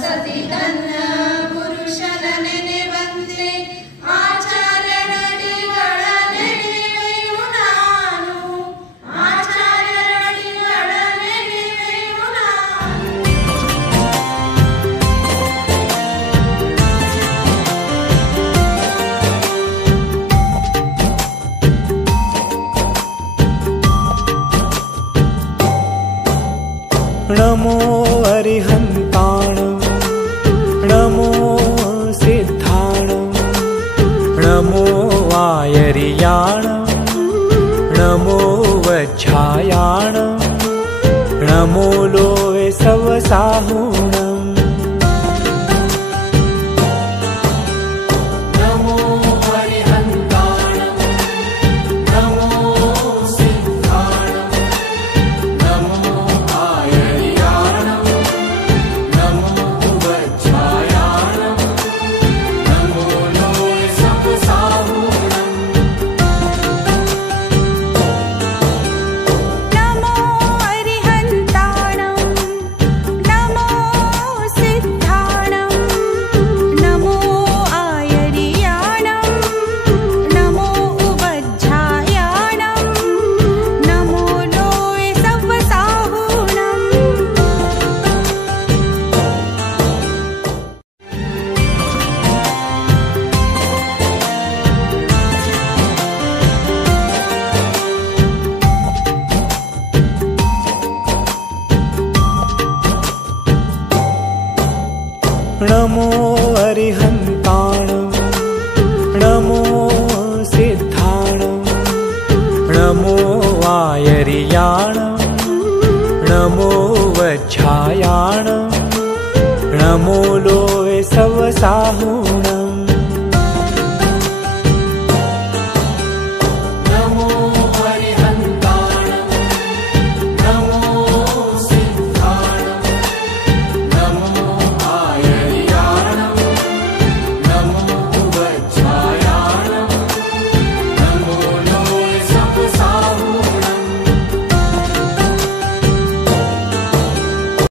ಸತಿ ತನ್ನ ಪುರುಷನನೆ ಬಂದೆ ಆಚಾರ್ಯ ನಡಿಗಳ ನೆನೆವೆಯು ನಾನು ಆಚಾರ್ಯ ನಡಿಗಳ ನೆನೆವೆಯು ನಾನು नमो अरिहन्ताणं नमो सिद्धाणं नमो वायरियाणं नमो वज्झायाणं नमो लोवे सवसाहुणम् नमो अरिहन्ताणं नमो सिद्धाणं नमो वायरियाणं नमो वज्झायाणं नमो लोवे सवसाहुणम्